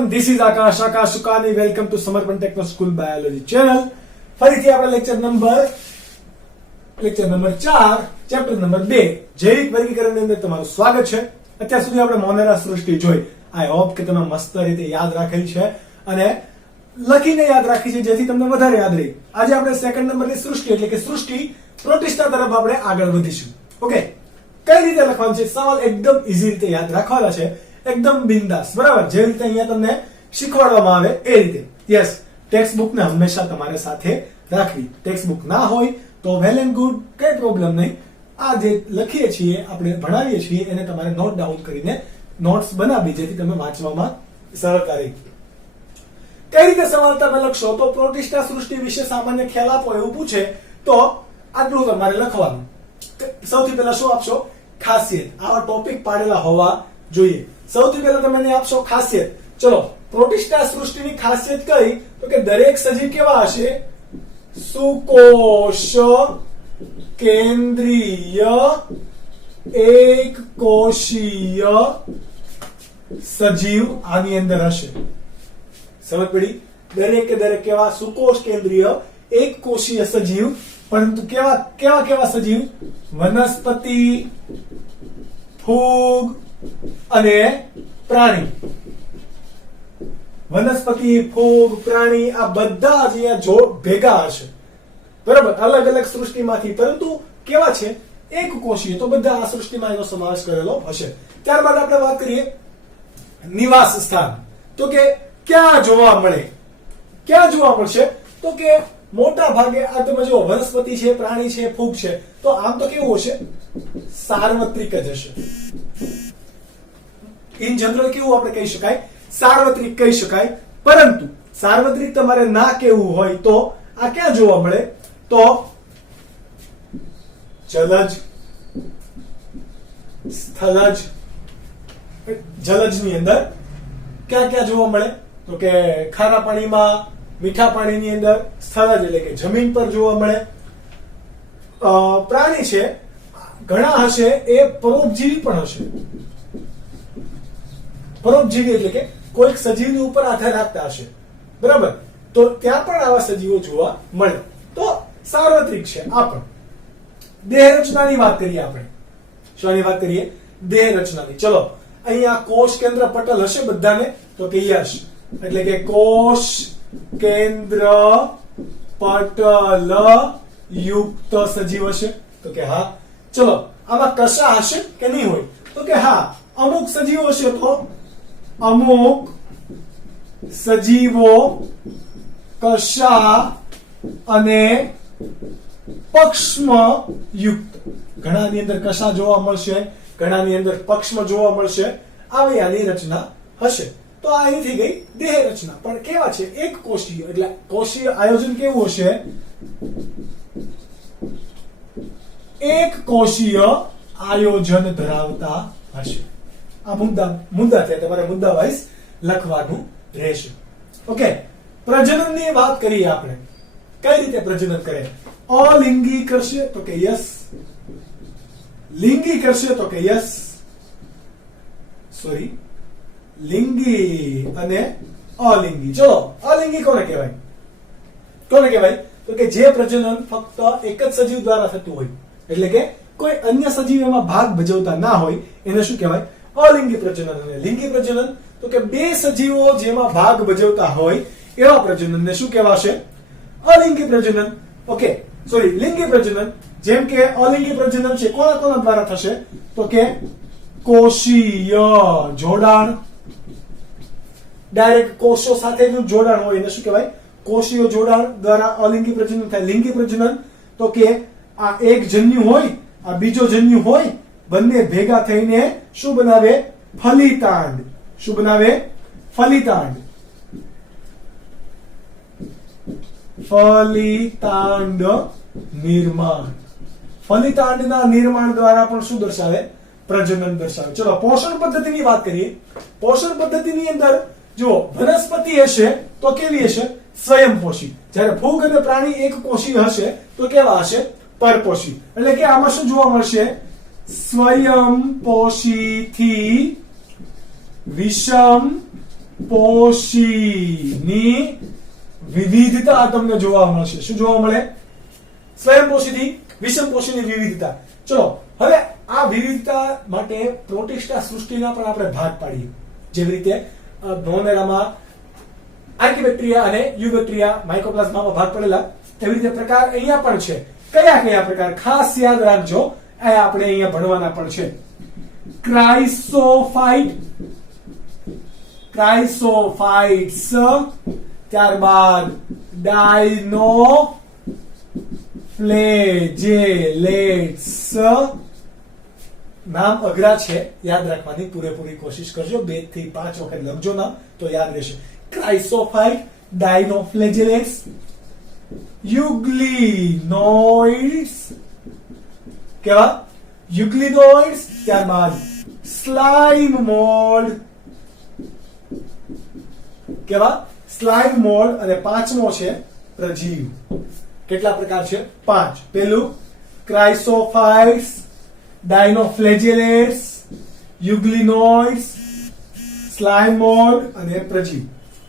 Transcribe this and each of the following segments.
everyone, this is Akash Sukani. Welcome to Samarpan Techno School Biology channel. ફરીથી આપણે lecture number 4 chapter number 2 જૈવિક વર્ગીકરણની અંદર તમારું સ્વાગત છે. અત્યાર સુધી આપણે મોનેરા સૃષ્ટિ જોઈ. આઈ હોપ કે તમે મસ્ત રીતે યાદ રાખેલી છે અને લખીને યાદ રાખી છે જેથી તમને વધારે યાદ રહે. આજે આપણે સેકન્ડ નંબરની સૃષ્ટિ એટલે કે સૃષ્ટિ પ્રોટિસ્ટા તરફ આપણે આગળ વધીશું. ઓકે, કઈ રીતે લખવાનું છે? સવાલ એકદમ ઈઝી રીતે યાદ રાખવાના છે, એકદમ બિંદાસ, બરાબર? જે રીતે અહીંયા તમને શીખવાડવામાં આવે એ રીતે. યસ, ટેક્સ્ટ બુક ને હંમેશા તમારે સાથે રાખવી. ટેક્સ્ટ બુક ના હોય તો વેલ એન્ડ ગુડ, કઈ પ્રોબ્લેમ નહીં. આ જે લખીએ છીએ આપણે ભણાવીએ છીએ એને તમારે નોટ ડાઉન કરીને નોટ્સ બનાવી જેથી તમે વાંચવામાં સરળતા રહે. કઈ રીતે સવાલ તમે લખશો? તો પ્રોટિસ્ટા સૃષ્ટિ વિશે સામાન્ય ખ્યાલ આપો એવું પૂછે તો આટલું તમારે લખવાનું. સૌથી પહેલા શું આપશો? ખાસિયત. આવા ટોપિક પાડેલા હોવા જોઈએ. સૌથી પહેલા તમે એને આપશો ખાસિયત. ચલો, પ્રોટિસ્ટા સૃષ્ટિની ખાસિયત કઈ? તો કે દરેક સજીવ કેવા હશે? સુકોષ કેન્દ્રીય એક કોષીય સજીવ આની અંદર હશે. સમજ પડી? દરેક કે દરેક કેવા? સુકોષ કેન્દ્રીય એક કોષીય સજીવ. પરંતુ કેવા સજીવ? વનસ્પતિ, ફૂગ અને પ્રાણી. વનસ્પતિ, ફૂગ, પ્રાણી આ બધા જ અહીંયા ભેગા હશે, બરાબર? અલગ અલગ સૃષ્ટિમાંથી, પરંતુ કેવા છે? એક કોષીય. તો બધા આ સૃષ્ટિમાં એનો સમાવેશ કરેલો હશે. ત્યારબાદ આપણે વાત કરીએ નિવાસ સ્થાન. તો કે ક્યાં જોવા મળે? ક્યાં જોવા મળશે? તો કે મોટા ભાગે આ તમે જો વનસ્પતિ છે, પ્રાણી છે, ફૂગ છે, તો આમ તો કેવું હશે? સાર્વત્રિક જ હશે. ઇન જનરલ કેવું આપણે કહી શકાય? સાર્વત્રિક કહી શકાય. પરંતુ સાર્વત્રિક તમારે ના કેવું હોય તો આ ક્યાં જોવા મળે? તો જલજ, સ્થલજ. જલજની અંદર ક્યાં જોવા મળે? તો કે ખારા પાણીમાં, મીઠા પાણીની અંદર. સ્થલજ એટલે કે જમીન પર જોવા મળે. પ્રાણી છે ઘણા હશે એ પરોપજીવી પણ હશે. પરોપજીવી એટલે કે કોઈક સજીવની ઉપર આધાર રાખતા હશે, બરાબર? તો ત્યાં પણ આવા સજીવો જોવા મળે. તો સાર્વત્રિક છે. આ પણ દેહ રચનાની વાત કરીએ આપણે. શાની વાત કરીએ? દેહ રચનાની. ચલો, અહીંયા કોષ કેન્દ્ર પટલ હશે બધાને? તો કે યસ, એટલે કે કોષ કેન્દ્ર પટલ યુક્ત સજીવ હશે. તો કે હા. ચલો, આમાં કશા હશે કે નહીં હોય? તો કે હા, અમુક સજીવો હશે. તો અમુક સજીવો કશા અને પક્ષમ યુક્ત. ઘણાની અંદર કશા જોવા મળશે, ઘણાની અંદર પક્ષમ જોવા મળશે. આવી આની રચના હશે. તો આ અહીંથી ગઈ દેહ રચના. પણ કેવા છે? એક કોષીય. એટલે કોષીય આયોજન કેવું હશે? એક કોષીય આયોજન ધરાવતા હશે. આ મુદ્દા છે, તમારે મુદ્દા વાઇઝ લખવાનું રહેશે. ઓકે, પ્રજનનની વાત કરીએ આપણે. કઈ રીતે પ્રજનન કરે? અલિંગી કરશે તો કે યસ, લિંગી કરશે તો કે યસ. સોરી, લિંગી અને અલિંગી. ચલો, અલિંગી કોને કહેવાય? કોને કહેવાય? તો કે જે પ્રજનન ફક્ત એક જ સજીવ દ્વારા થતું હોય, એટલે કે કોઈ અન્ય સજીવ એમાં ભાગ ભજવતા ના હોય, એને શું કહેવાય? અલિંગી પ્રજનન. અને લિંગી પ્રજનન તો કે બે સજીવો જેમાં ભાગ ભજવતા હોય એવા પ્રજનનને શું કહેવાશે? અલિંગી પ્રજનન. ઓકે, સોરી, લિંગી પ્રજનન. જેમ કે અલિંગી પ્રજનન છે કોના દ્વારા થશે? તો કે કોષીય જોડાણ. ડાયરેક્ટ કોષો સાથેનું જોડાણ હોય એને શું કહેવાય? કોષીય જોડાણ દ્વારા અલિંગી પ્રજનન થાય. લિંગી પ્રજનન તો કે આ એક જન્યુ હોય, આ બીજો જન્યુ હોય, બંને ભેગા થઈને શું બનાવે? ફલિતાંડ. શું બનાવે? ફલિતાંડ. ફલિતાંડ નિર્માણ. ફલિતાંડના નિર્માણ દ્વારા પણ શું દર્શાવે? પ્રજનન દર્શાવે. ચલો, પોષણ પદ્ધતિની વાત કરીએ. પોષણ પદ્ધતિની અંદર જો વનસ્પતિ હશે તો કેવી હશે? સ્વયંપોષી. જ્યારે ફૂગ અને પ્રાણી એક કોષી હશે તો કેવા હશે? પરપોષી. એટલે કે આમાં શું જોવા મળશે? સ્વયંપોષી થી વિષમ પોષીની વિવિધતા તમને જોવા મળશે. શું જોવા મળે? સ્વયંપોષીથી વિષમપોષીની વિવિધતા. ચલો હવે આ વિવિધતા માટે પ્રોટિસ્ટા સૃષ્ટિના પણ આપણે ભાગ પાડીએ. જેવી રીતે મોનેરામાં આર્કીબેક્ટેરિયા અને યુબેક્ટેરિયા માઇકોપ્લાઝમામાં ભાગ પડેલા, એવી રીતે પ્રકાર અહીંયા પણ છે. કયા કયા પ્રકાર ખાસ યાદ રાખજો, આ આપણે અહીંયા ભણવાના પણ છે. ક્રાઇસોફાઇટ્સ, ત્યારબાદ ડાયનોફ્લેજેલેટ્સ. નામ અઘરા છે, યાદ રાખવાની પૂરેપૂરી કોશિશ કરજો. 2 થી 5 વખત લખજો ના તો યાદ રહેશે. ક્રાઇસોફાઇટ, ડાયનોફ્લેજેલેટ્સ, યુગ્લિનોઇડ્સ, કેવા? યુગ્લિનોઇડ્સ. ત્યારબાદ સ્લાઇમ મોલ્ડ, કેવા? સ્લાઇમ મોલ્ડ. અને પાંચમો છે પ્રજીવ. કેટલા પ્રકાર છે? 5. પહેલું ક્રાઇસોફાઇટ્સ, ડાયનોફ્લેજેલેટ્સ, યુગ્લિનોઇડ્સ, સ્લાઇમ મોલ્ડ અને પ્રજીવ.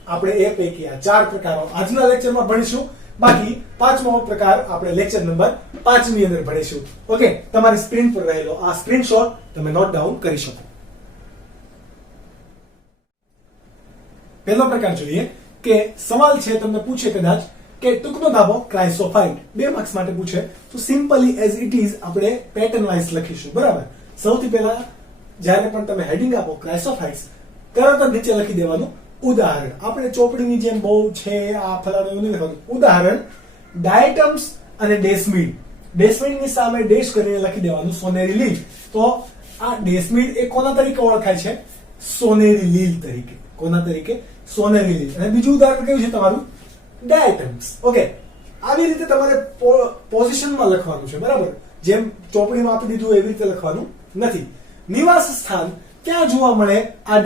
આપણે એ પૈકી આ 4 પ્રકારો આજના લેક્ચરમાં ભણીશું. બાકી 5મો પ્રકાર આપણે લેક્ચર નંબર 5 ની અંદર ભણીશું. ઓકે, તમારી સ્ક્રીન પર રહેલો આ સ્ક્રીનશોટ તમે નોટ ડાઉન કરી શકો. પહેલો પ્રકાર જોઈએ કે સવાલ છે, તમને પૂછે કદાચ કે ટૂંકનો ધાબો ક્રાઇસોફાઇટ, 2 માર્ક્સ માટે પૂછે તો સિમ્પલી એઝ ઇટ ઇઝ આપણે પેટર્ન વાઇઝ લખીશું. બરાબર? સૌથી પહેલા જ્યારે પણ તમે હેડિંગ આપો ક્રાઇસોફાઇટ્સ, તરત જ નીચે લખી દેવાનું ઉદાહરણ. આપણે ચોપડીની જેમ બહુ છે આ ફલાણું નહીં લખવાનું. ઉદાહરણ ડાયટમ્સ અને ડેસ્મિડ. ડેસ્મિડની સામે ડેશ કરીને લખી દેવાનું સોનેરી લીલ. તો આ ડેસ્મિડ એ કોના તરીકે ઓળખાય છે? સોનેરી લીલ તરીકે. કોના તરીકે? સોનેરી લીલ. અને બીજું ઉદાહરણ કયું છે તમારું? ડાયટમ્સ. ઓકે, આવી રીતે તમારે પોઝિશનમાં લખવાનું છે. બરાબર? જેમ ચોપડીમાં આપી દીધું એવી રીતે લખવાનું નથી. નિવાસ સ્થાન ક્યાં જોવા મળે આ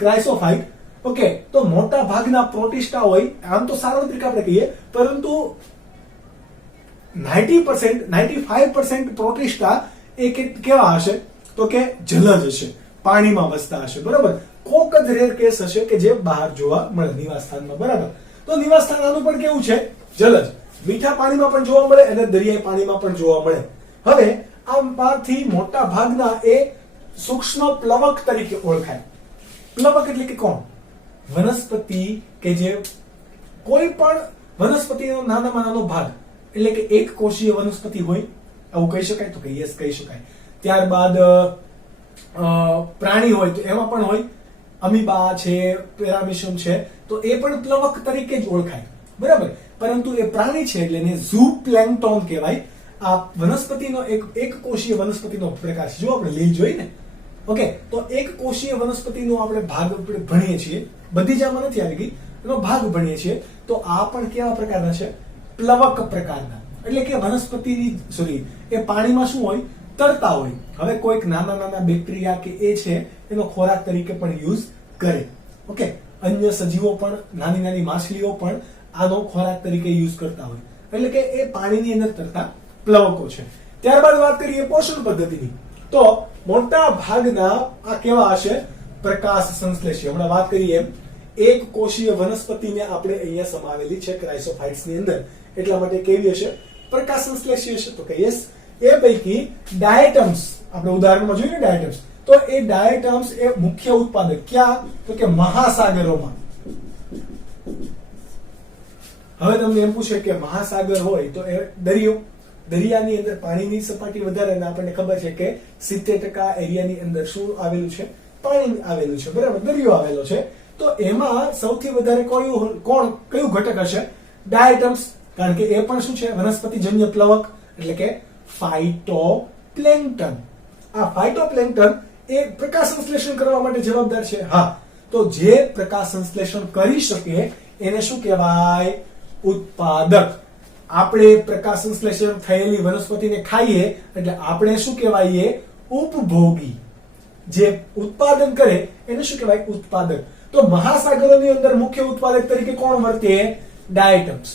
ક્રાઇસોફાઇટ? ઓકે, તો મોટા ભાગના પ્રોટિસ્ટા હોય, આમ તો સાર્વત્રિક આપણે કહીએ, પરંતુ 95% પ્રોટિસ્ટા એ કેવા હશે? તો કે જલજ હશે, પાણીમાં વસતા હશે. બરાબર? કોક જ રેર કેસ હશે કે જે બહાર જોવા મળે નિવાસ સ્થાનમાં. બરાબર? તો નિવાસ સ્થાન આનું પણ કેવું છે? જલજ. મીઠા પાણીમાં પણ જોવા મળે અને દરિયાઈ પાણીમાં પણ જોવા મળે. હવે આમાંથી મોટા ભાગના એ સૂક્ષ્મ પ્લવક તરીકે ઓળખાય. પ્લવક એટલે કે કોણ? વનસ્પતિ કે જે કોઈ પણ વનસ્પતિનો નાનામાં નાનો ભાગ, એટલે કે એક કોષીય વનસ્પતિ હોય, આવું કહી શકાય? તો કે યસ, કહી શકાય. ત્યારબાદ પ્રાણી હોય તો એમાં પણ હોય, અમીબા છે, પેરામીશિયમ છે, તો એ પણ પ્લવક તરીકે જ ઓળખાય. બરાબર? પરંતુ એ પ્રાણી છે એટલે એને ઝૂપ્લેન્ક્ટોન કહેવાય. આ વનસ્પતિનો એક કોષીય વનસ્પતિનો પ્રકાર છે. જો આપણે લીલ જોઈ ને, ઓકે, તો એક કોષીય વનસ્પતિનો આપણે ભાગ ભણીએ છીએ. બધી જ આમાં નથી આવી ગઈ, એનો ભાગ ભણીએ છીએ. તો આ પણ કેવા પ્રકારના છે? પ્લવક પ્રકારના. એટલે કે વનસ્પતિની એ પાણીમાં શું હોય? તરતા હોય. હવે કોઈક નાના નાના બેક્ટેરિયા કે એ છે એનો ખોરાક તરીકે પણ યુઝ કરે. ઓકે, અન્ય સજીવો પણ, નાની નાની માછલીઓ પણ આનો ખોરાક તરીકે યુઝ કરતા હોય. એટલે કે એ પાણીની અંદર તરતા પ્લવકો છે. ત્યારબાદ વાત કરીએ પોષણ પદ્ધતિની. તો મોટા ભાગના આ કેવા હશે? પ્રકાશ સંશ્લેષી. હમણાં વાત કરીએ એમ એક કોષીય વનસ્પતિને આપણે અહીંયા સમાવેલી છે ક્રાઇસોફાઇટ્સ ની અંદર. એટલા માટે કેવી હશે? પ્રકાશ સંશ્લેષી હશે. તો કે યસ. એ પૈકી ડાયટમ્સ, આપણે ઉદાહરણમાં જોયું ને ડાયટમ્સ, તો એ ડાયટમ્સ એ મુખ્ય ઉત્પાદક ક્યાં? તો કે મહાસાગરોમાં. હવે તમને એમ પૂછે કે મહાસાગર હોય તો એ દરિયો. દરિયાની અંદર પાણીની સપાટી વધારે, અને આપણને ખબર છે કે 70% એરિયાની અંદર શું આવેલું છે? પાણી આવેલું છે. બરાબર? દરિયો આવેલો છે. તો એમાં સૌથી વધારે કયું ઘટક હશે? ડાયટમ્સ. કારણ કે એ પણ શું છે? વનસ્પતિજન્ય પ્લવક, એટલે કે ફાઇટોપ્લેન્ક્ટન. આ ફાઇટોપ્લેન્ક્ટન એ પ્રકાશ સંશ્લેષણ કરવા માટે જવાબદાર છે. હા, તો જે પ્રકાશ સંશ્લેષણ કરી શકે એને શું કહેવાય? ઉત્પાદક. આપણે પ્રકાશ સંશ્લેષણ થયેલી વનસ્પતિને ખાઈએ એટલે આપણે શું કહેવાય? ઉપભોગી. જે ઉત્પાદન કરે એને શું કહેવાય? ઉત્પાદક. તો મહાસાગરોની અંદર મુખ્ય ઉત્પાદક તરીકે કોણ વર્તે? ડાયટમ્સ.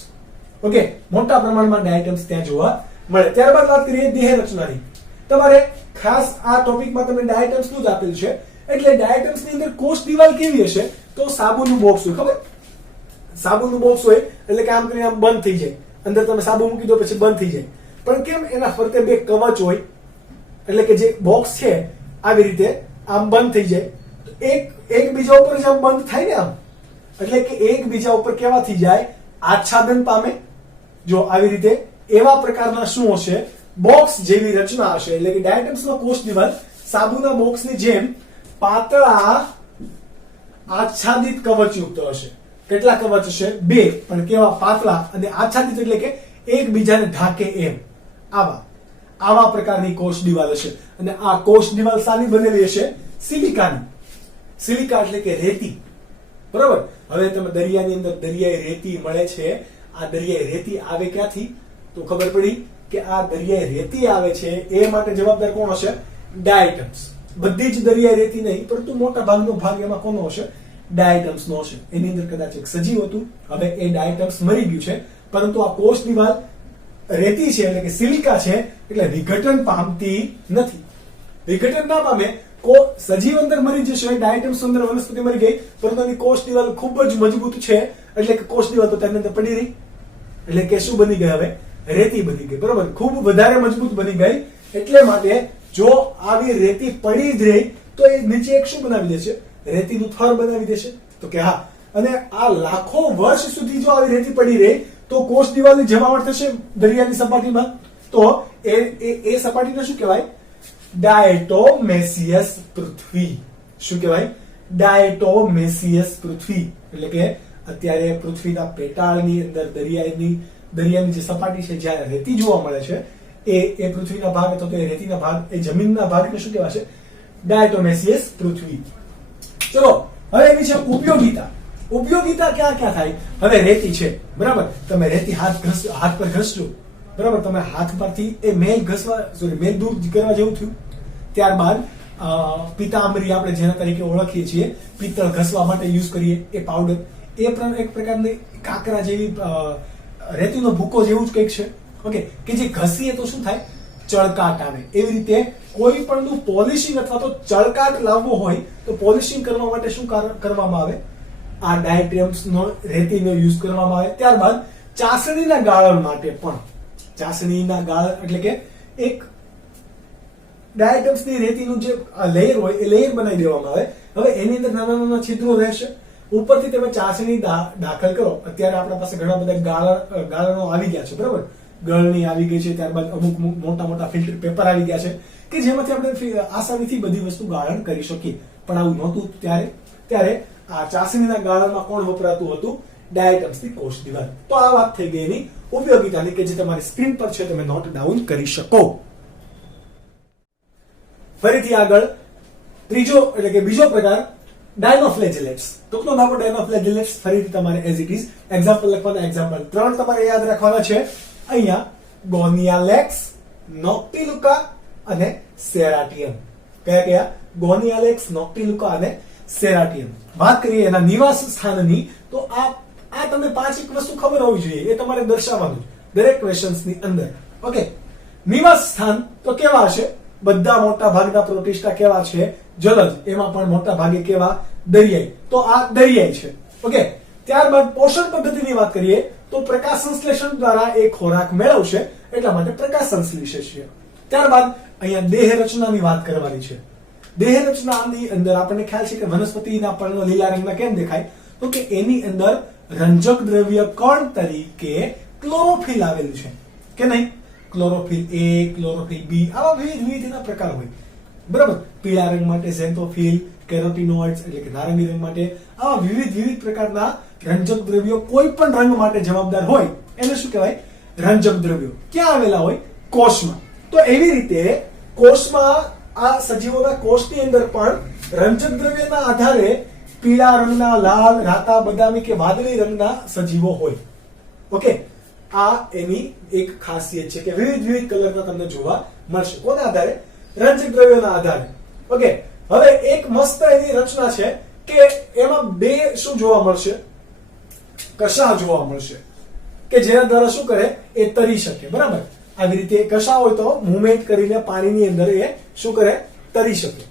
ઓકે, મોટા પ્રમાણમાં ડાયટમ્સ ત્યાં જોવા મળે. ત્યારબાદ વાત કરીએ દેહ રચનાની. તમારે ખાસ આ ટોપિકમાં તમને ડાયટમ્સ નું જ આપેલું છે. એટલે ડાયટમ્સ ની અંદર કોષ દિવાલ કેવી હશે? તો તો સાબુનું બોક્સ હોય, ખબર? સાબુનું બોક્સ હોય એટલે કે આમ કરીને આમ બંધ થઈ જાય, અંદર તમે સાબુ મૂકી દો પછી બંધ થઈ જાય. પણ કેમ? એના ફરતે બે કવચ હોય, એટલે કે જે બોક્સ છે આવી રીતે આમ બંધ થઈ જાય. તો એક બીજા ઉપર જ આમ બંધ થાય ને આમ, એટલે કે એક બીજા ઉપર કેવા થઈ જાય? આચ્છાદન પામે. જો આવી રીતે એવા પ્રકારના શું હશે? બોક્સ જેવી રચના હશે. એટલે કે ડાયટમ્સનો કોષ દિવાલ સાબુના બોક્સની જેમ પાતળા આચ્છાદિત કવચયુક્ત હશે. કેટલા કવચ હશે? બે, પણ કેવા? પાતળા અને આચ્છાદિત, એટલે કે એકબીજાને ઢાકે એમ. આવા પ્રકારની કોષ દિવાલ હશે. અને આ કોષ દિવાલ શાની બનેલી હશે? સિલિકાની. સિલિકા એટલે કે રેતી, બરાબર? હવે તમે દરિયાની અંદર દરિયાઈ રેતી મળે છે. આ દરિયાઈ રેતી આવે ક્યાંથી? તો ખબર પડી કે આ દરિયાઈ રેતી આવે છે એ માટે જવાબદાર કોણ હશે? ડાયટમ્સ. બધી જ દરિયાઈ રેતી નહીં, પરંતુ મોટા ભાગનો ભાગ એમાં કોનો હશે? ડાયટમ્સ નો હશે. એની અંદર કદાચ એક સજીવ હતું, હવે એ ડાયટમ્સ મરી ગયું છે, પરંતુ આ કોષ દિવાલ રેતી છે એટલે કે સિલિકા છે, એટલે વિઘટન પામતી નથી. વિઘટન ના પામે, સજીવ અંદર મરી જશે, ડાયટમ્સ અંદર વનસ્પતિ મરી ગઈ, પરંતુ એની કોષ દિવાલ ખૂબ જ મજબૂત છે, એટલે કે કોષ દિવાલ તો તેની અંદર પડી રહી, એટલે કે શું બની ગઈ? હવે રેતી બની ગઈ, બરોબર? ખૂબ વધારે મજબૂત બની ગઈ. એટલે માટે જો આવી રેતી પડી જ રહી તો એ નીચે એક શું બનાવી દેશે? રેતીનું થર બનાવી દેશે. તો કે હા, અને આ લાખો વર્ષ સુધી જો આવી રેતી પડી રહે તો કોષ દિવાલની જમાવટ થશે દરિયાની સપાટીમાં. તો એ સપાટીને શું કહેવાય? ડાયટોમેસિયસ પૃથ્વી. શું કહેવાય? ડાયટોમેસિયસ પૃથ્વી. એટલે કે અત્યારે પૃથ્વીના પેટાળની અંદર દરિયાની જે સપાટી છે જ્યાં રેતી જોવા મળે છે એ પૃથ્વીના ભાગ અથવા તો એ રેતીના ભાગ, એ જમીનના ભાગને શું કહેવાશે? ડાયટોમેસિયસ પૃથ્વી. ચલો હવે એની છે ઉપયોગિતા. ઉપયોગિતા ક્યાં ક્યાં થાય? હવે રેતી છે, બરાબર? તમે રેતી હાથ પર ઘસજો, બરાબર? તમે હાથ પરથી એ મેલ દૂર કરવા જેવું થયું. ત્યારબાદ પિતાંબરી, આપણે જેના તરીકે ઓળખીએ છીએ, પિત્તળ ઘસવા માટે યુઝ કરીએ એ પાવડર, એ પણ એક પ્રકારની કાકરા જેવી રેતીનો ભૂકો જેવું જ કંઈક છે. ઓકે, કે જે ઘસીએ તો શું થાય? ચળકાટ આવે. એવી રીતે કોઈ પણનું પોલિશિંગ અથવા તો ચળકાટ લાવવો હોય તો પોલિશિંગ કરવા માટે શું કરવામાં આવે? આ ડાયટમ્સનો રેતીનો યુઝ કરવામાં આવે. ત્યારબાદ ચાસણીના ગાળણ માટે પણ, ચાસણીના ગાળણ એટલે કે એક ડાયટમ્સની રેતીનું જે લેયર હોય એ લેયર બનાવી દેવામાં આવે. હવે એની અંદર નાના નાના છિદ્રો રહેશે, ઉપરથી તમે ચાસણી દાખલ કરો. અત્યારે આપણા પાસે ઘણા બધા ગાળણો આવી ગયા છે, બરાબર? ગળણી આવી ગઈ છે, ત્યારબાદ અમુક મોટા મોટા ફિલ્ટર પેપર આવી ગયા છે કે જેમાંથી આપણે આસાનીથી બધી વસ્તુ ગાળણ કરી શકીએ. પણ આવું નહોતું ત્યારે આ ચાસણીના ગાળણમાં કોણ વપરાતું હતું? ડાયટમ્સની કોષ દિવાલ. તો આ વાત થઈ ગઈ એની ઉપયોગિતાની, કે જે તમારી સ્ક્રીન પર છે, તમે નોટ ડાઉન કરી શકો. ફરીથી આગળ ત્રીજો એટલે કે બીજો પ્રકાર, ડાયનોફ્લેજેલેટ્સ. ટૂંકનો નામ ડાયનોફ્લેજેલેટ્સ. ફરીથી તમારે એઝ ઇટ ઇઝ એક્ઝામ્પલ લખવાના. એક્ઝામ્પલ 3 તમારે યાદ રાખવાના છે. અહીંયા ગોનિયાલેક્સ, નોક્ટિલુકા અને સેરાટિયમ. કયા? ગોનિયાલેક્સ, નોક્ટિલુકા અને સેરાટિયમ. વાત કરીએ એના નિવાસ સ્થાનની, તો આ તમે 5 એક વસ્તુ ખબર હોવી જોઈએ, એ તમારે દર્શાવવાનું દરેક ક્વેશ્ચન્સની અંદર. ઓકે, નિવાસ સ્થાન તો કેવા હશે? બધા મોટા ભાગના પ્રોટિસ્ટા કેવા છે? જલજ. એમાં પણ મોટા ભાગે કેવા? દરિયાઈ. તો આ દરિયાઈ છે. ઓકે, ત્યારબાદ પોષણ પદ્ધતિની વાત કરીએ તો પ્રકાશ સંશ્લેષણ દ્વારા એ ખોરાક મેળવશે, એટલા માટે પ્રકાશ સંશ્લેષણ. ત્યારબાદ અહીંયા દેહ રચનાની વાત કરવાની છે. દેહ રચનાની અંદર આપણને ખ્યાલ છે કે વનસ્પતિના પર્ણો લીલા રંગના કેમ દેખાય? તો કે એની અંદર રંજક દ્રવ્ય કણ તરીકે ક્લોરોફિલ આવેલું છે કે નહીં? ક્લોરોફિલ A, ક્લોરોફિલ B, આવા વિવિધ એના પ્રકાર હોય, બરાબર? પીળા રંગ માટે ઝેન્થોફિલ, કેરોટીનોઇડ્સ એટલે કે નારંગી રંગ માટે આવા વિવિધ પ્રકારના રંજક દ્રવ્યો કોઈ પણ રંગ માટે જવાબદાર હોય એને શું કહેવાય? રંજક દ્રવ્યો. ક્યાં આવેલા હોય? કોષમાં. તો એવી રીતે કોષમાં આ સજીવોના કોષની અંદર પણ રંજક દ્રવ્યના આધારે પીળા રંગના, લાલ, રાતા, બદામી કે વાદળી રંગના સજીવો હોય. ઓકે, આ એની એક ખાસિયત છે કે વિવિધ કલરના તમને જોવા મળશે. કોના આધારે? રંજક દ્રવ્યોના આધારે. ઓકે, હવે એક મસ્ત એની રચના છે કે એમાં બે શું જોવા મળશે? કશા જોવા મળશે કે જેના દ્વારા શું કરે? એ તરી શકે, બરાબર? આવી રીતે કશા હોય તો મુવમેન્ટ કરીને પાણીની અંદર એ શું કરે? તરી શકે.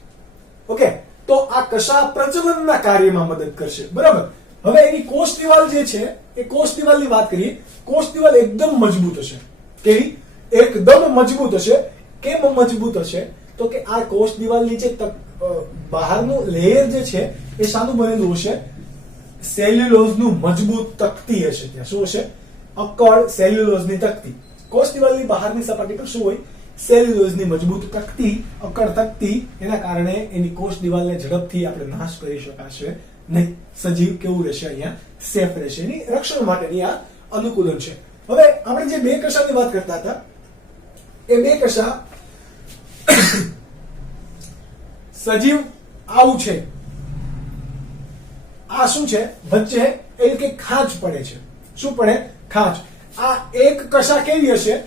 ઓકે, તો આ કશા પ્રજનનના કાર્યમાં મદદ કરશે. બરાબર. હવે એની કોષ દિવાલ જે છે એ કોષ દિવાલની વાત કરીએ. કોષ દિવાલ એકદમ મજબૂત હશે. કેવી? એકદમ મજબૂત હશે. કેમ મજબૂત હશે? તો કે આ કોષ દિવાલની જે બહારનું લેયર જે છે એ શાનું બનેલું હશે? સેલ્યુલોઝનું મજબૂત તકતી હશે. ત્યાં શું હશે? અક્કડ સેલ્યુલોઝની તકતી. કોષ દિવાલની બહારની સપાટી પર શું હોય? સેલ્યુલોઝની મજબૂત તકતી, અક્કડ તકતી. એના કારણે એની કોષ દિવાલને ઝડપથી આપણે નાશ કરી શકાશે નહીં. સજીવ કેવું રહેશે? અહીંયા સેફ રહેશે. એની રક્ષણ માટેની આ અનુકૂલન છે. હવે આપણે જે બે કશાની વાત કરતા હતા એ બે કશા સજીવ આવું છે. આ શું છે? વચ્ચે એક ખાંચ પડે છે. શું પડે? ખાંચ. આ એક કશા કેવી હશે?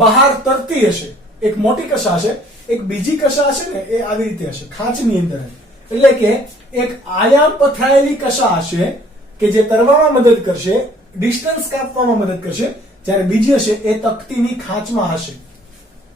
બહાર તરતી હશે. એક મોટી કશા હશે, એક બીજી કશા હશે ને એ આવી રીતે હશે ખાંચની અંદર. એટલે કે એક આયામ પથરાયેલી કશા હશે કે જે તરવામાં મદદ કરશે, ડિસ્ટન્સ કાપવામાં મદદ કરશે, જ્યારે બીજી હશે એ તકતીની ખાંચમાં હશે.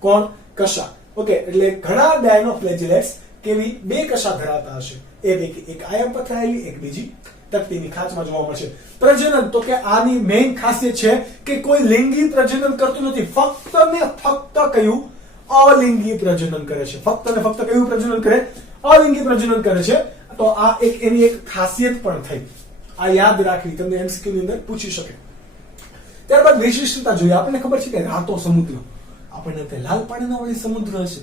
કોણ? કશા. ઓકે. એટલે ઘણા ડાયનોફ્લેજેલેટ્સ કેવી બે કશા ધરાવતા હશે. એ પૈકી એક આયામ પથરાયેલી, એક બીજી તકતીની ખાંચમાં જોવા મળશે. પ્રજનન તો કે આની મેઇન ખાસિયત છે કે કોઈ લિંગી પ્રજનન કરતું નથી. ફક્ત ને ફક્ત કયું? અલિંગી પ્રજનન કરે છે. ફક્ત ને ફક્ત કયું પ્રજનન કરે? અલિંગી પ્રજનન કરે છે. તો આ એક એની એક ખાસિયત પણ થઈ. આ યાદ રાખવી, તમને એમસીક્યુ ની અંદર પૂછી શકે. ત્યારબાદ વિશિષ્ટતા જોઈએ. આપણને ખબર છે કે રાતો સમુદ્ર, આપણને તે લાલ પાણીનો વળી સમુદ્ર હશે.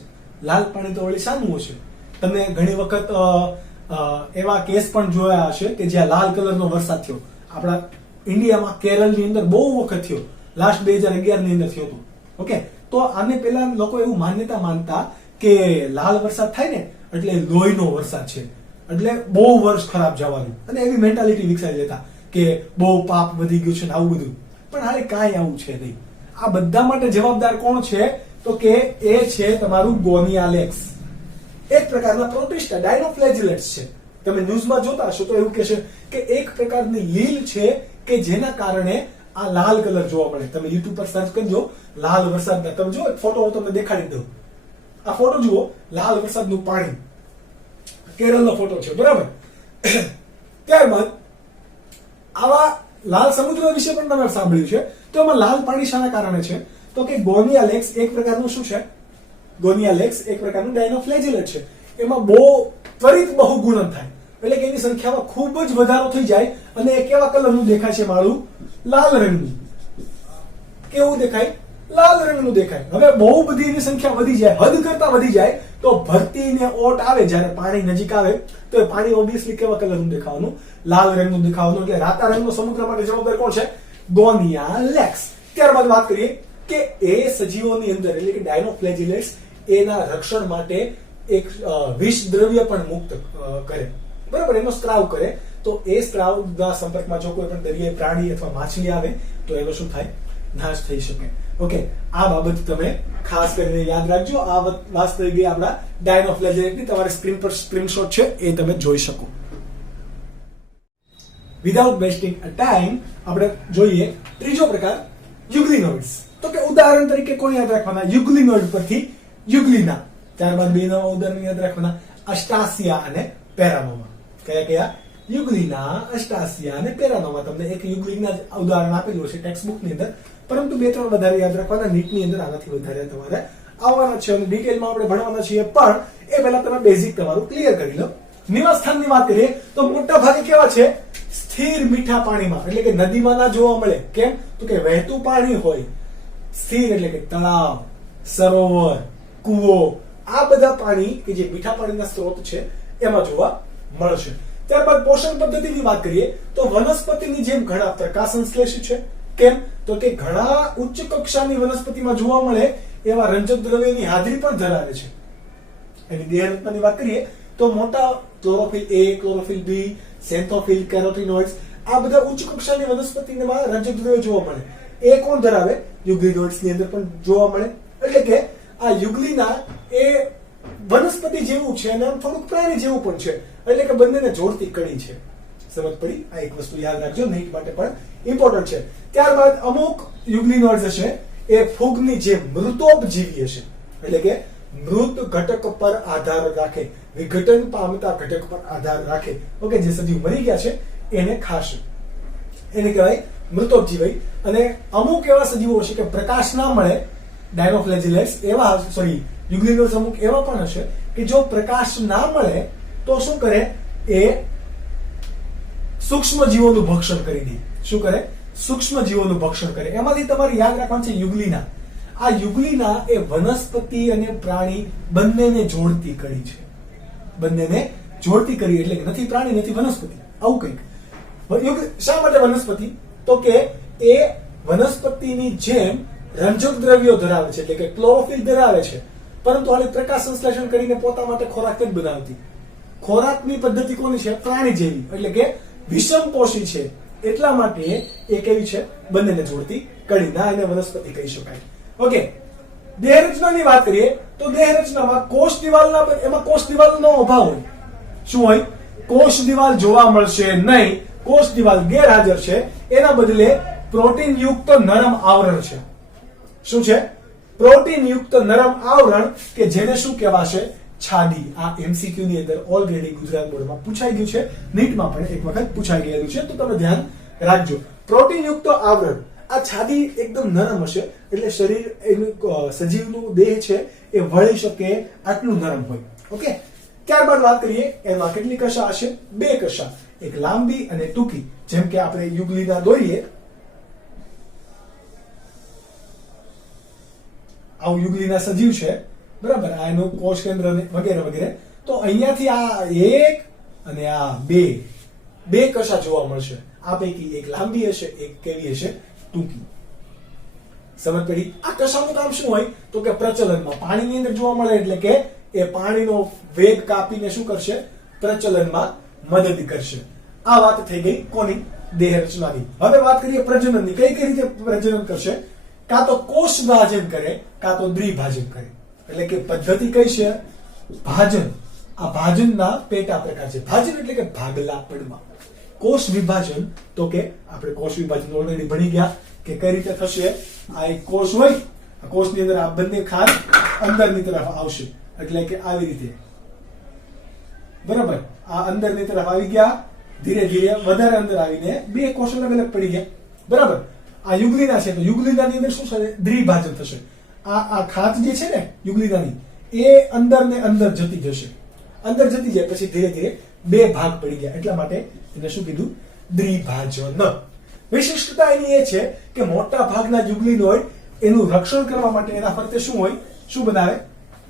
લાલ પાણી તો વળી શાનું હશે? તમે ઘણી વખત એવા કેસ પણ જોયા હશે કે જ્યાં લાલ કલરનો વરસાદ થયો. આપણા ઇન્ડિયામાં કેરળની અંદર બહુ વખત થયો. લાસ્ટ 2011 ની અંદર થયો હતો. ઓકે. તો આને પહેલા લોકો એવું માન્યતા માનતા કે લાલ વરસાદ થાય ને એટલે લોહીનો વરસાદ છે, એટલે બહુ વર્ષ ખરાબ જવાનું, અને એવી મેન્ટાલિટી વિકસાવી લેતા કે બહુ પાપ વધી ગયું છે ને આવું બધું. પણ હારે કાંઈ આવું છે નહીં. આ બધા માટે જવાબદાર કોણ છે? તો કે એ છે તમારું ગોનિયા લેક્સ. એક પ્રકારના પ્રોટિસ્ટા ડાયનોફ્લેજેલેટ્સ છે. તમે ન્યૂઝમાં જોતા હશો તો એવું કહેશે કે એક પ્રકારની લીલ છે કે જેના કારણે આ લાલ કલર જોવા મળે. તમે યુટ્યુબ પર સર્ચ કરજો લાલ વરસાદના. તમે જો એક ફોટો હું તમને દેખાડી દઉં. આ ફોટો જુઓ, લાલ વરસાદનું પાણી, કેરળનો ફોટો છે. બરાબર. ત્યારબાદ આવા લાલ સમુદ્ર વિશે પણ તમે સાંભળ્યું છે. તો એમાં લાલ પાણી શાના કારણે છે? તો કે ગોનિયા લેક્સ એક પ્રકારનું શું છે? ગોનિયા લેક્સ એક પ્રકારનું ડાયનોફ્લેજેલેટ છે. એમાં બહુ ત્વરિત બહુગુણન થાય, એટલે કે એની સંખ્યામાં ખૂબ જ વધારો થઈ જાય અને એ કેવા કલરનું દેખાય છે? માળું લાલ રંગનું. કેવું દેખાય? લાલ રંગનું દેખાય. હવે બહુ બધી એની સંખ્યા વધી જાય, હદ કરતા વધી જાય તો ભરતી ને ઓટ આવે, જ્યારે પાણી નજીક આવે તો એ પાણી ઓબ્વિયસલી કેવા કલરનું દેખાવાનું? લાલ રંગનું દેખાવાનું. એટલે રાતા રંગનો સમુદ્ર માટે જવાબદાર કોણ છે? ગોનિયા લેક્સ. ત્યારબાદ વાત કરીએ કે એ સજીવોની અંદર એટલે કે ડાયનોફ્લેજેલેટ્સ એના રક્ષણ માટે એક વિષ દ્રવ્ય પણ મુક્ત કરે. બરાબર. એનો સ્ત્રાવ કરે. તો એ સ્ત્રાવના સંપર્કમાં જો કોઈ પણ દરિયાઈ પ્રાણી અથવા માછલી આવે તો એનો શું થાય? નાશ થઈ શકે. ઓકે. આ બાબત તમે ખાસ કરીને યાદ રાખજો. આ વાત થઈ ગઈ આપણા ડાયનોફ્લેજેલેટની. તમારી સ્ક્રીન પર સ્ક્રીનશોટ છે એ તમે જોઈ શકો. વિધાઉટ વેસ્ટિંગ ટાઈમ આપણે જોઈએ ત્રીજો પ્રકાર, યુગ્લિનોઇડ્સ. તો કે ઉદાહરણ તરીકે કોણ યાદ રાખવાના? યુગ્લિનોઇડ પરથી યુગ્લિના. ત્યારબાદ બે નવા ઉદાહરણ યાદ રાખવાના, અસ્ટાસિયા અને પેરાનોમા. કયા કયા? યુગ્લિના, અસ્ટાસિયા અને પેરાનોમા. તમને એક યુગ્લિના ઉદાહરણ આપેલું છે ટેક્સ્ટ ની અંદર, પરંતુ બે ત્રણ વધારે યાદ રાખવાના. નીટની અંદર આનાથી વધારે તમારે આવવાના છે અને ડિટેલમાં આપણે ભણવાના છીએ. પણ એ પહેલા તમે બેઝિક તમારું ક્લિયર કરી લો. નિવાસસ્થાનની વાત કરીએ તો મોટા ભાગે કેવા છે? સ્થિર મીઠા પાણીમાં, એટલે કે નદીમાં ના જોવા મળે. કેમ? તો કે વહેતું પાણી હોય. સ્થિર એટલે કે તળાવ, સરોવર, કૂવો, આ બધા પાણી કે જે મીઠા પાણીના સ્ત્રોત છે એમાં જોવા મળશે. ત્યારબાદ પોષણ પદ્ધતિની વાત કરીએ તો વનસ્પતિની જેમ ઘણા પ્રકાશસંશ્લેષી છે. કેમ? તો કે ઘણા ઉચ્ચ કક્ષાની વનસ્પતિમાં જોવા મળે એવા રંજક દ્રવ્યોની હાજરી પણ ધરાવે છે. એની દેહરચનાની વાત કરીએ તો મોટા ક્લોરોફિલ એ, ક્લોરોફિલ બી, સેન્થોફિલ, કેરોટીનોઇડ્સ, આ બધા ઉચ્ચ કક્ષાની વનસ્પતિમાં રંજક દ્રવ્યો જોવા મળે. એ કોણ ધરાવે? યુગ્લિનોઇડ્સ ની અંદર પણ જોવા મળે. એટલે કે આ યુગ્લિના એ વનસ્પતિ જેવું છે અને આમ થોડુંક પ્રાણી જેવું પણ છે. એટલે કે બંનેને જોડતી કડી છે. સમજ પડી? આ એક વસ્તુ યાદ રાખજો, નીટ માટે પણ ઇમ્પોર્ટન્ટ છે. ત્યારબાદ અમુક યુગ્લિનોઇડ્સ હશે એ ફૂગની જેમ મૃતોપજીવી હશે. એટલે કે મૃત ઘટક પર આધાર રાખે, વિઘટન પામતા ઘટક પર આધાર રાખે. ઓકે, જે સજીવ મરી ગયા છે એને ખાશે, એને કહેવાય મૃતોપજીવી. અને અમુક એવા સજીવો હશે કે પ્રકાશ ના મળે, ડાયનોફ્લેજિલેટ્સ એવા, સોરી યુગ્લિનોસ અમુક એવા પણ હશે કે જો પ્રકાશ ના મળે તો શું કરે, એ સૂક્ષ્મ જીવોનું ભક્ષણ કરી દે. શું કરે? સૂક્ષ્મ જીવોનું ભક્ષણ કરે. એમાંથી તમારે યાદ રાખવાનું છે યુગ્લિના. આ યુગ્લિના એ વનસ્પતિ અને પ્રાણી બંનેને જોડતી કડી છે. બંનેને જોડતી કરી એટલે કે નથી પ્રાણી નથી વનસ્પતિ, આવું કંઈક. શા માટે વનસ્પતિ? તો કે એ વનસ્પતિની જેમ રંજક દ્રવ્યો ધરાવે છે, એટલે કે ક્લોરોફિલ ધરાવે છે, પરંતુ આને પ્રકાશ સંશ્લેષણ કરીને પોતા માટે ખોરાક જ બનાવતી. ખોરાકની પદ્ધતિ કોની છે? પ્રાણી જેવી, એટલે કે વિષમપોષી છે. એટલા માટે એ કેવી છે? બંનેને જોડતી કડી. ના એને વનસ્પતિ કહી શકાય. ઓકે, દેહરચનાની વાત કરીએ તો દેહરચનામાં કોષ દિવાલના, એમાં કોષ દિવાલનો અભાવ હોય. શું હોય? કોષ દિવાલ જોવા મળશે નહીં, કોષ દિવાલ ગેરહાજર છે. એના બદલે પ્રોટીન યુક્ત નરમ આવરણ છે. શું છે? પ્રોટીન યુક્ત નરમ આવરણ, કે જેને શું કહેવાશે? છાદી. આ MCQ ની અંદર ઓલરેડી ગુજરાત બોર્ડમાં પૂછાઈ ગયું છે, નીટમાં પણ એક વખત પૂછાઈ ગયેલું છે, તો તમે ધ્યાન રાખજો. પ્રોટીન યુક્ત આવરણ, આ છાદી એકદમ નરમ હશે, એટલે શરીર એનું સજીવનું દેહ છે એ વળી શકે આટલું નરમ હોય. ઓકે, ત્યારબાદ વાત કરીએ એમાં કેટલી કશા હશે? 2 કશા, એક લાંબી અને ટૂંકી. જેમ કે આપણે યુગ્લિના દોરીએ, આવું યુગ્લિના સજીવ છે, બરાબર, આ એનું કોષ કેન્દ્ર વગેરે વગેરે. તો અહીંયાથી આ 1 અને આ 2 કશા જોવા મળશે. આ પૈકી એક લાંબી હશે, એક કેવી હશે? ટૂંકી. સમજ પડી? આ કશાનું કામ શું હોય? તો કે પ્રચલનમાં, પાણીની અંદર જોવા મળે એટલે કે એ પાણીનો વેગ કાપીને શું કરશે? પ્રચલનમાં મદદ કરશે. આ વાત થઈ ગઈ કોની? દેહ રચનાની. હવે વાત કરીએ પ્રજનનની. કઈ કઈ રીતે પ્રજનન કરશે? કાં તો કોષ વિભાજન કરે, કાં તો દ્વિભાજન કરે. એટલે કે પદ્ધતિ કઈ છે? ભાજન. આ ભાજનના પેટા પ્રકાર છે. ભાજન એટલે કે ભાગલા પડવા. કોષ વિભાજન, તો કે આપણે કોષ વિભાજન ઓલરેડી ભણી ગયા કે કઈ રીતે થશે. આ એક કોષ હોય, આ કોષની અંદર આ બંને ખાંડ અંદરની તરફ આવશે, એટલે કે આવી રીતે, બરાબર. આ અંદરની તરફ આવી ગયા, ધીરે ધીરે વધારે અંદર આવીને 2 કોષ અલગ અલગ પડી ગયા, બરાબર. આ યુગ્લિના છે, તો યુગ્લિનાની અંદર શું થશે? દ્વિભાજન થશે. આ ખાંચ જે છે ને યુગ્લિનાની, એ અંદર ને અંદર જતી જશે. અંદર જતી જાય પછી ધીરે ધીરે 2 ભાગ પડી ગયા, એટલા માટે એને શું કીધું? દ્વિભાજન. વિશિષ્ટતા એની એ છે કે મોટા ભાગના યુગ્લિનોઇડ એનું રક્ષણ કરવા માટે એના ફરતે શું હોય? શું બનાવે?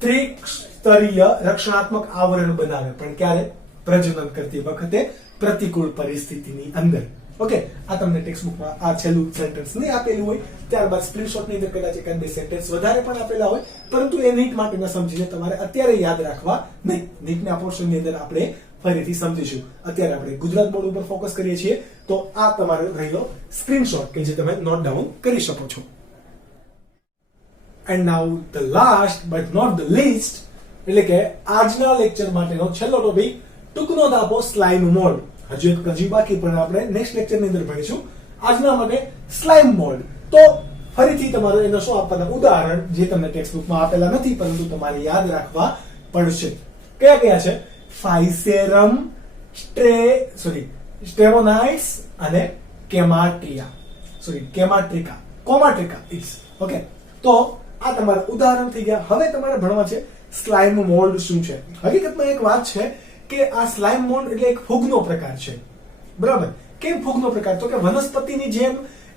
ત્રિસ્તરીય રક્ષણાત્મક આવરણ બનાવે. પણ ક્યારે? પ્રજનન કરતી વખતે પ્રતિકૂળ પરિસ્થિતિની અંદર. ઓકે, આ તમને ટેક્સ્ટબુકમાં આ છેલ્લું સેન્ટેન્સ નહીં આપેલું હોય, ત્યારબાદ સ્ક્રીનશોટની અંદર કદાચ એક 2 સેન્ટેન્સ વધારે પણ આપેલા હોય, પરંતુ એ નીટ માટે ન સમજીને તમારે અત્યારે યાદ રાખવા નહીં. નીટના પોર્શનની અંદર આપણે ફરીથી સમજીશું. અત્યારે આપણે ગુજરાત બોર્ડ ઉપર ફોકસ કરીએ છીએ, તો આ તમારો રહેલો સ્ક્રીનશોટ કે જે તમે નોટ ડાઉન કરી શકો છો. And now the last but not the least, એટલે કે આજના લેક્ચર માટેનો છેલ્લો ટોપિક, ટૂંકનો દાબો સ્લાઇમ મોલ્ડ. હજી બાકી, પણ આપણે નેક્સ્ટ લેક્ચરની અંદર ભણીશું. આજના માટે સ્લાઇમ મોલ્ડ. તો ફરીથી તમારે એનો શું આપવાના? ઉદાહરણ જે તમને ટેક્સ્ટબુકમાં આપેલા નથી, પરંતુ તમારે યાદ રાખવા પડશે. કયા કયા છે? ફાઇસેરમ, સ્ટેરોનાઇટ્સ અને કોમાટ્રિકા. ઓકે, તો આ તમારા ઉદાહરણ થઈ ગયા. હવે તમારે ભણવા છે સ્લાઇમ મોલ્ડ શું છે. હકીકતમાં એક વાત છે કે આ સ્લાઇમ મોલ્ડ એટલે એક ફૂગનો પ્રકાર છે, બરાબર. કેમ ફૂગનો પ્રકાર? તો કે વનસ્પતિની જેમ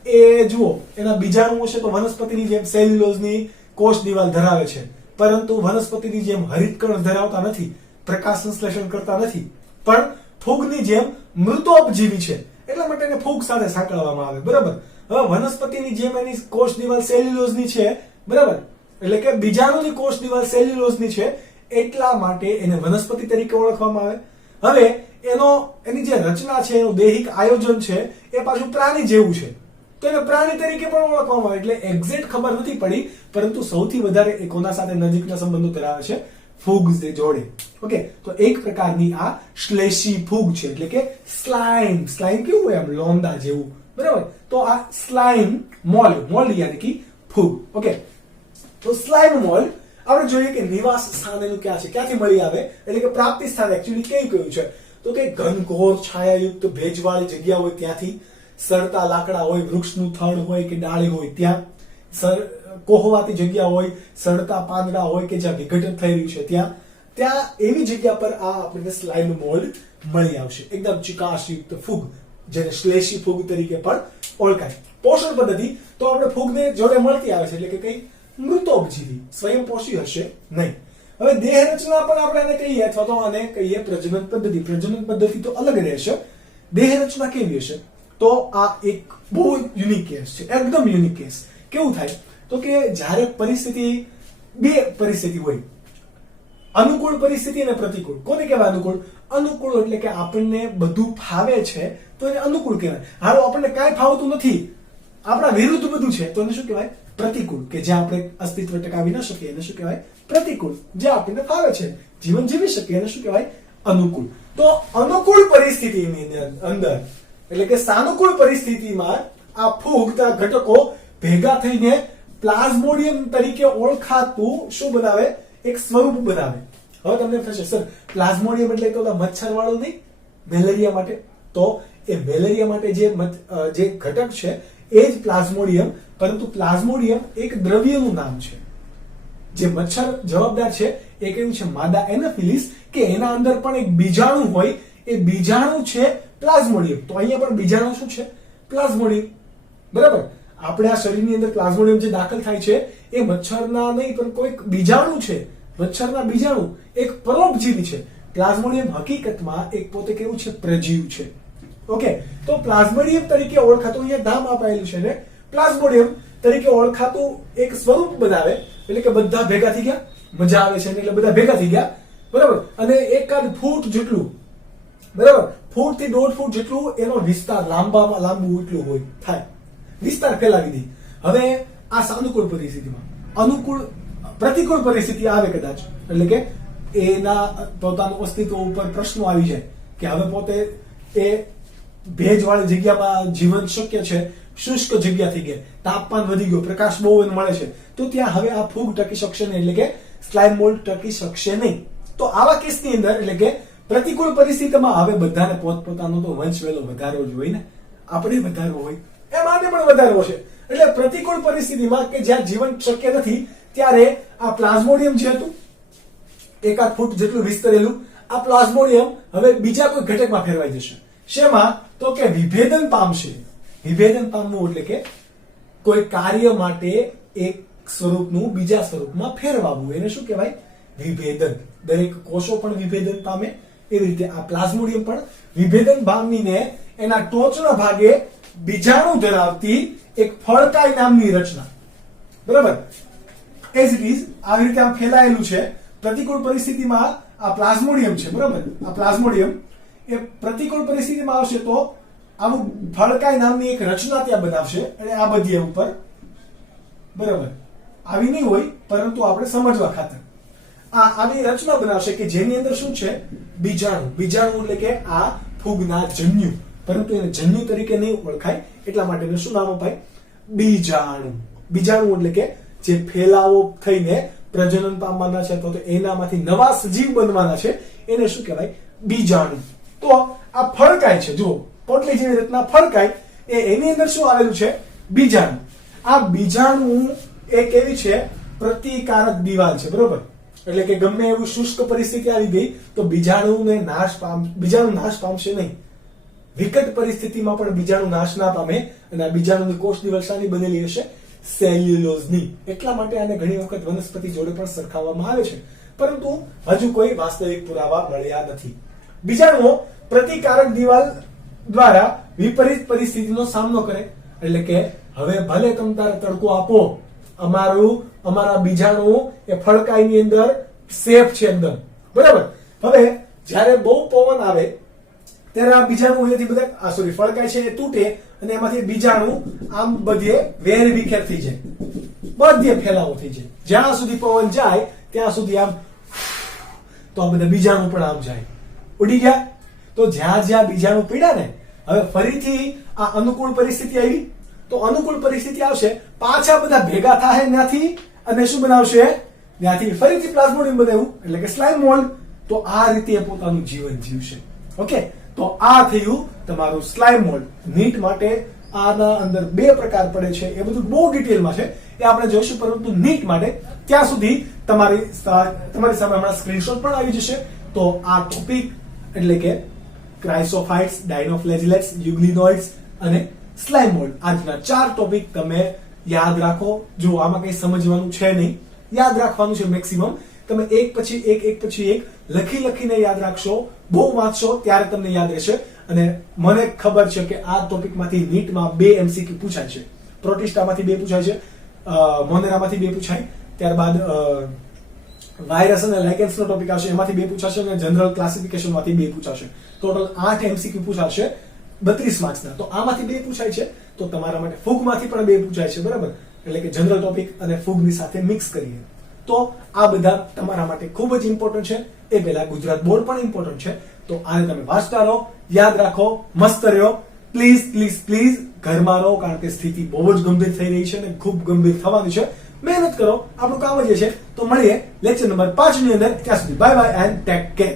એ જુઓ, એના બીજાણુઓ છે તો વનસ્પતિની જેમ સેલ્યુલોઝની કોષ દિવાલ ધરાવે છે, પરંતુ વનસ્પતિની જેમ હરિતકણ ધરાવતા નથી, પ્રકાશ સંશ્લેષણ કરતા નથી, પણ ફૂગની જેમ મૃતોપજીવી છે, એટલા માટે એને ફૂગ સાથે સાંકળવામાં આવે, બરાબર. હવે વનસ્પતિની જેમ એની કોષ દિવાલ સેલ્યુલોઝની છે, બરાબર, એટલે કે બીજાણુની કોષ દિવાલ સેલ્યુલોઝની છે, એટલા માટે એને વનસ્પતિ તરીકે ઓળખવામાં આવે. હવે એની જે રચના છે, એનું દૈહિક આયોજન છે, એ પાછું પ્રાણી જેવું છે, તો એને પ્રાણી તરીકે પણ ઓળખવામાં આવે. એટલે એક્ઝેક્ટ ખબર નથી પડી, પરંતુ સૌથી વધારે એ કોના સાથે નજીકના સંબંધો ધરાવે છે? ફૂગ જોડે. ઓકે, તો એક પ્રકારની આ શ્લેષી ફૂગ છે, એટલે કે સ્લાઇમ. સ્લાઇમ કેવું હોય? આમ લોંદા જેવું, બરાબર. તો આ સ્લાઇમ મોલ્ડ યાની કે ફૂગ. ઓકે, તો સ્લાઇમ મોલ્ડ આપણે જોઈએ કે નિવાસ સ્થાન એનું ક્યાં છે, ક્યાંથી મળી આવે, એટલે કે પ્રાપ્તિ સ્થાન એકચ્યુઅલી કયું છે, તો કે ઘનઘોર છાયાયુક્ત ભેજવાળી જગ્યા હોય ત્યાંથી, સરતા લાકડા હોય, વૃક્ષનું થડ હોય કે ડાળી હોય ત્યાં, કોહવાતી જગ્યા હોય, સડતા પાંદડા હોય કે જ્યાં વિઘટન થઈ રહ્યું છે ત્યાં એવી જગ્યા પર આ આપણને સ્લાઇમ મોલ્ડ મળી આવશે. એકદમ ચિકાસયુક્ત ફૂગ, જેને શ્લેષી ફૂગ તરીકે પણ ઓળખાય. પોષણ પદ્ધતિ તો આપણે ફૂગને જોડે મળતી આવે છે, એટલે કે કઈ મૃતોપજીવી, સ્વયંપોષી હશે નહીં. હવે દેહ રચના પણ આપણે એને કહીએ અથવા તો આને કહીએ પ્રજનન પદ્ધતિ. પ્રજનન પદ્ધતિ તો અલગ રહેશે. દેહ રચના કેવી હશે, તો આ એક બહુ યુનિક કેસ છે, એકદમ યુનિક કેસ. કેવું થાય તો કે જ્યારે પરિસ્થિતિ, બે પરિસ્થિતિ હોય, અનુકૂળ પરિસ્થિતિ અને પ્રતિકૂળ. કોને કહેવાય અનુકૂળ? અનુકૂળ એટલે કે આપણને બધું ફાવે છે તો એને અનુકૂળ કહેવાય. હાલો આપણને કાંઈ ફાવતું નથી, આપણા વિરુદ્ધ બધું છે, તો એને શું કહેવાય? પ્રતિકૂળ. કે જ્યાં આપણે અસ્તિત્વ ટકાવી ન શકીએ એને શું કહેવાય? પ્રતિકૂળ. જે આપણને ફાવે છે, જીવન જીવી શકીએ એને શું કહેવાય? અનુકૂળ. તો અનુકૂળ પરિસ્થિતિની અંદર એટલે કે સાનુકૂળ પરિસ્થિતિમાં આ ફૂગના ઘટકો ભેગા થઈને પ્લાઝ્મોડિયમ તરીકે ઓળખાતું શું બનાવે? એક સ્વરૂપ બનાવે. હવે તમને થશે સર પ્લાઝ્મોડિયમ એટલે તો મચ્છર વાળું નહીં, મેલેરિયા માટે? તો એ મેલેરિયા માટે જે ઘટક છે એ જ પ્લાઝ્મોડિયમ, પરંતુ પ્લાઝ્મોડિયમ એક દ્રવ્યનું નામ છે. જે મચ્છર જવાબદાર છે એ કયું છે? માદા એનોફિલિસ, કે એના અંદર પણ એક બીજાણુ હોય, એ બીજાણુ છે પ્લાઝ્મોડિયમ. તો અહીંયા પણ બીજાણુ શું છે? પ્લાઝ્મોડિયમ. બરાબર. આપણા શરીરની અંદર પ્લાઝ્મોડિયમ જે દાખલ થાય છે એ મચ્છરના નહીં પણ કોઈક બીજાણુ છે. મચ્છરના બીજાણુ એક પરોપજીવી છે. પ્લાઝ્મોડિયમ હકીકતમાં એક પોતે કેવું છે? પ્રજીવ છે. ઓકે, તો પ્લાઝ્મોડિયમ તરીકે ઓળખાતું, અહીંયા નામ અપાયેલું છે ને, પ્લાઝ્મોડિયમ તરીકે ઓળખાતું એક સ્વરૂપ બનાવે. એટલે કે બધા ભેગા થઈ ગયા, મજા આવે છે એટલે બધા ભેગા થઈ ગયા. બરાબર. અને એકાદ ફૂટ જેટલું, બરાબર, ફૂટ થી 1.5 ફૂટ જેટલું એનો વિસ્તાર, લાંબામાં લાંબુ એટલું હોય થાય, વિસ્તાર ફેલાવી દે. હવે આ સાનુકૂળ પરિસ્થિતિમાં અનુકૂળ પ્રતિકૂળ પરિસ્થિતિ આવે કદાચ, એટલે કે એના પોતાનું અસ્તિત્વ ઉપર પ્રશ્નો આવી જાય કે હવે પોતે એ ભેજવાળી જગ્યામાં જીવન શક્ય છે, શુષ્ક જગ્યા થઈ ગઈ, તાપમાન વધી ગયું, પ્રકાશ બહુ મળે છે, તો ત્યાં હવે આ ફૂગ ટકી શકશે નહીં, એટલે કે સ્લાઇમ મોલ્ડ ટકી શકશે નહીં. તો આવા કેસની અંદર એટલે કે પ્રતિકૂળ પરિસ્થિતિમાં હવે બધાને પોતપોતાનો તો વંશ વેલો વધારવો જ હોય ને, આપણે વધારવો હોય, એમાંને પણ વધારવો છે. એટલે પ્રતિકૂળ પરિસ્થિતિમાં કે જ્યાં જીવન શક્ય નથી ત્યારે આ પ્લાઝ્મોડિયમ જે હતું 1 ફૂટ જેટલું વિસ્તરેલું, આ પ્લાઝ્મોડિયમ હવે બીજા કોઈ ઘટકમાં ફેરવાઈ જશે. શેમાં? તો કે વિભેદન પામશે. વિભેદન પામવું એટલે કે કોઈ કાર્ય માટે એક સ્વરૂપનું બીજા સ્વરૂપમાં ફેરવાવું, એને શું કહેવાય? વિભેદન. દરેક કોષો પણ વિભેદન પામે, એવી રીતે આ પ્લાઝ્મોડિયમ પણ વિભેદન પામીને એના ટોચના ભાગે બીજાણુ ધરાવતી એક ફળકાય નામની રચના, બરાબર, એઝ ઇટ ઇઝ આવી રીતે આમ ફેલાયેલું છે. પ્રતિકૂળ પરિસ્થિતિમાં આ પ્લાઝ્મોડિયમ છે, બરાબર, આ પ્લાઝ્મોડિયમ એ પ્રતિકૂળ પરિસ્થિતિમાં આવશે તો આવું ફળકાય નામની એક રચના ત્યાં બનાવશે, અને આ બધી ઉપર, બરાબર, આવી નહીં હોય પરંતુ આપણે સમજવા ખાતર આવી રચના બનાવશે કે જેની અંદર શું છે? બીજાણુ. બીજાણુ એટલે કે આ ફૂગના જન્યુ, પરંતુ એને જન્યુ તરીકે નહીં ઓળખાય એટલા માટે એને શું નામ અપાય? બીજાણુ. બીજાણુ એટલે કે જે ફેલાવો થઈને પ્રજનન પામવાના છે અથવા તો એનામાંથી નવા સજીવ બનવાના છે એને શું કહેવાય? બીજાણુ. તો આ ફળકાય છે, જુઓ પોટલી જેવી રીતના ફળકાય, એની અંદર શું આવેલું છે? બીજાણુ. આ બીજાણુ એક એવી છે પ્રતિકારક દિવાલ છે, બરોબર, એટલે કે ગમે એવું શુષ્ક પરિસ્થિતિ આવી ગઈ તો બીજાણુ નાશ પામશે નહીં. વિકટ પરિસ્થિતિમાં પણ બીજાણુ નાશ ના પામે, અને આ બીજાણુની કોષ દિવાલ શાની બનેલી હશે? સેલ્યુલોઝની. એટલા માટે આને ઘણી વખત વનસ્પતિ જોડે પણ સરખાવવામાં આવે છે, પરંતુ હજુ કોઈ વાસ્તવિક પુરાવા મળ્યા નથી. બીજાણુઓ પ્રતિકારક દિવાલ દ્વારા વિપરીત પરિસ્થિતિનો સામનો કરે, એટલે કે હવે ભલે તમે તારે તડકો આપો, અમારા બીજાણુ એ ફળકાઈની અંદર સેફ છે એકદમ, બરાબર. હવે જ્યારે બહુ પવન આવે ત્યારે આ બીજાણુ અહીંયાથી બધા ફળકાય છે એ તૂટે અને એમાંથી બીજાણુ આમ બધે વેર વિખેર થઈ જાય, બધે ફેલાવો થઈ જાય. જ્યાં સુધી પવન જાય ત્યાં સુધી આમ, તો આ બધા બીજાણુ પણ આમ જાય, ઉડી ગયા. તો જ્યાં જ્યાં બીજાણુ પીડ્યા ને, હવે ફરીથી આ અનુકૂળ પરિસ્થિતિ આવી, તો અનુકૂળ પરિસ્થિતિ આવશે, પાછા બધા ભેગા થાય ત્યાંથી અને શું બનાવશે? ત્યાંથી ફરીથી પ્લાઝ્મોડિયમ બનાવ્યું એટલે કે સ્લાઇમ મોલ્ડ. તો આ રીતે એ પોતાનું જીવન જીવશે. ઓકે, તો આ થયું તમારું સ્લાઇમ મોલ્ડ. નીટ માટે આના અંદર 2 પ્રકાર પડે છે, એ બધું બહુ ડિટેલમાં છે, એ આપણે જોઈશું. પરંતુ નીટ માટે ત્યાં સુધી તમારી સામે હમણાં સ્ક્રીનશોટ પણ આવી જશે. તો આ ટોપિક એટલે કે ક્રાઇસોફાઇટ્સ, ડાયનોફ્લેજેલેટ્સ, યુગ્લિનોઇડ્સ અને સ્લાઇમ મોલ્ડ, આજના 4 ટોપિક તમે યાદ રાખો. જો આમાં કઈ સમજવાનું છે નહીં, યાદ રાખવાનું છે મેક્સિમમ. તમે એક પછી એક લખીને યાદ રાખશો, બહુ વાંચશો ત્યારે તમને યાદ રહેશે. અને મને ખબર છે કે આ ટોપિકમાંથી નીટમાં 2 MCQ પૂછાય છે. પ્રોટિસ્ટામાંથી 2 પૂછાય છે, મોનેરામાંથી 2 પૂછાય, ત્યારબાદ વાયરસ અને લાઇકેન્સ નો ટોપિક આવશે, એમાંથી 2 પૂછાશે, અને જનરલ ક્લાસિફિકેશન માંથી 2 પૂછાશે. Total 8 MCQ પૂછાશે 32 માર્ક્સના. તો આમાંથી 2 પૂછાય છે, તો તમારા માટે ફૂગમાંથી પણ 2 પૂછાય છે, બરાબર? એટલે કે જનરલ ટોપિક અને ફૂગની સાથે મિક્સ કરીએ. તો આ બધા તમારા માટે ખૂબ જ ઇમ્પોર્ટન્ટ છે. એ પહેલા ગુજરાત બોર્ડ પણ ઇમ્પોર્ટન્ટ છે. તો આને તમે વાંચતા રહો, યાદ રાખો, મસ્ત રહ્યો. પ્લીઝ પ્લીઝ પ્લીઝ ઘરમાં રહો, કારણ કે સ્થિતિ બહુ જ ગંભીર થઈ રહી છે અને ખૂબ ગંભીર થવાની છે. મહેનત કરો, આપણું કામ જ છે. તો મળીએ લેક્ચર નંબર 5 ની અંદર. ત્યાં સુધી bye bye and take care.